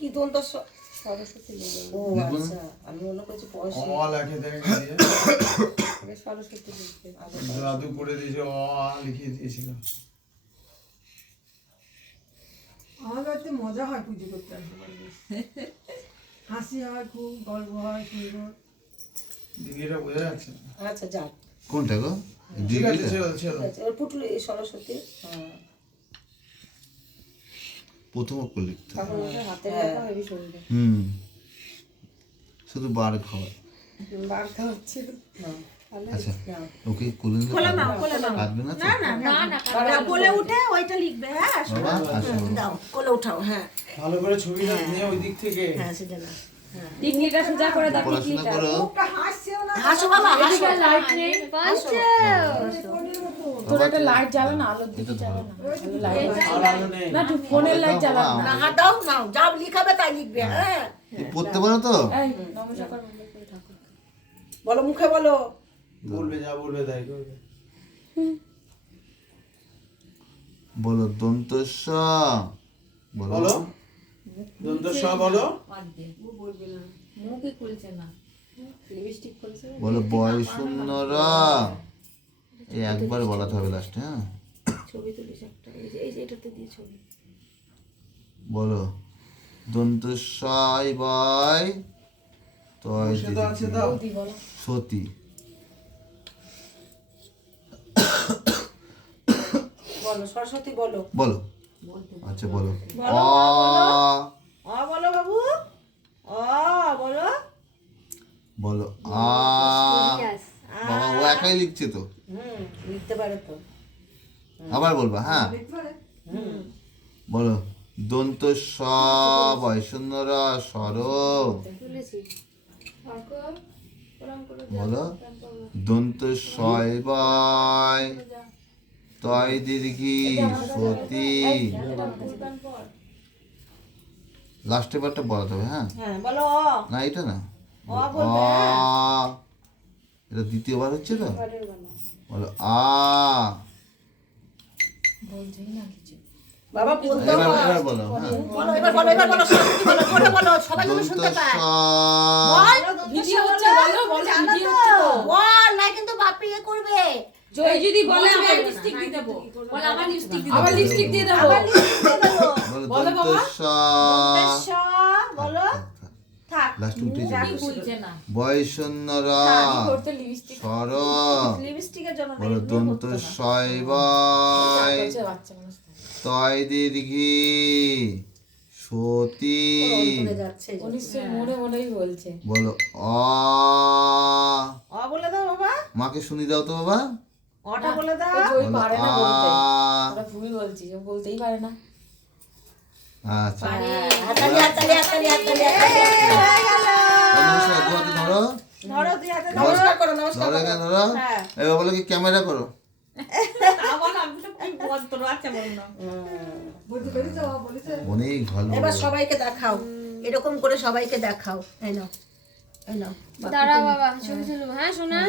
কি দন্ত সরস্বতী লিখবে ও আচ্ছা আমি পয়সা দেখে সরস্বতী লিখবে দাদু করে দিয়েছে অ আ দিয়েছিল। আমাদের বাড়িতে মজা হয় পুজো করতে হাসি হয় খুব গল্প হয় সুন্দর দিদিটা বোঝা যাচ্ছে? না। আচ্ছা যাক। কোনটা গো। আচ্ছা পুটুলি সরস্বতী হ্যাঁ। প্রথম অক্ষর লিখতে হবে। সুন্দর হুম। শুধু বার খাওয়া। বার খাওয়াচ্ছি আচ্ছা ওকে কোলে কোলে কোলে নাও। না না না না বলে উঠে ওইটা লিখবে হ্যাঁ বাবা আসো। দাও কোলে উঠাও হ্যাঁ। ভালো করে ছবিটা নিয়ে ওই দিক থেকে। হ্যাঁ সেটা না। টিকলিটা সোজা করে দাও না হাসো বাবা হাসো। লাইট নেই তোর একটা লাইট জ্বালা না আলোর দিকে জ্বালা না। না তুই ফোনের লাইট জ্বালা না। না দাও নাও যা লিখাবে তাই লিখবে হ্যাঁ। পড়তে পারো তো? বলো মুখে বলো। বলবে যা বলবে তাই করবে। বলো দন্ত স বলো। বলো। দন্ত স বলো না বলো বয় শূন্য র এই একবার বলাতে হবে লাস্টে হ্যাঁ? ছবি তুলিস একটা এই যে এই যে এটাতে দিয়ে ছবি। বলো। দন্ত সাই বাই তয় তো আছে দাও। দি বলো। সতী। বলো সরস্বতী বলো। বলো। আচ্ছা বলো। অ বলো বাবু। অ বলো। বলো আ। একাই লিখছে তো। হুম লিখতে পারে তো। আবার বলব হ্যাঁ। বলো দন্ত স বয় সর বলো দন্ত সয় বয় তয় দীর্ঘি সতী। লাস্টে বারটা বলাতে হবে হ্যাঁ? হ্যাঁ না এটা না। অ এটা দ্বিতীয়বার হচ্ছে তো বলো আ। বাবা বলতে এবার এবার বলো হ্যাঁ। বলো এবার বলো এবার বলো বলো বলো সবাই শুনতে পায়। বল। ভিডিও হচ্ছে বলো বলো ভিডিও হচ্ছে বল না কিন্তু বাপি এ করবে। জয় যদি বলে আমার লিপস্টিক দিয়ে দেবো। বলে আমার লিপস্টিক দিয়ে আবার লিপস্টিক দিয়ে দেবো। বলো বলো লাস্টে উঠে যাবে খুলছে না। বয় শূন্য র করতে লিপস্টিক সর লিপস্টিকের জন্য বলো দন্ত সয় বয় করছে বাচ্চা মানুষ তয় দীর্ঘি। সতী। মনে বলছে। বলো অ। বলে দাও বাবা। মাকে শুনি দাও তো বাবা। অটা বলে দাও। পারে না বলতে। ওরা ভুল বলছি ও বলতেই পারে না। আচ্ছা। হাতালি হাতালি হাতালি হাতালি হাতালি নমস্কার দু হাতে ধরো। ধরো তুই হাতে নমস্কার করো নমস্কার ধরো ধরো। হ্যাঁ। এবার বলো কি ক্যামেরা করো। বলতে পেরেছ বলেছে অনেক ভালো। এবার সবাইকে দেখাও। এরকম করে সবাইকে দেখাও। এই নাও এই নাও। দাঁড়াও বাবা ছবি তুলবো হ্যাঁ শোনা।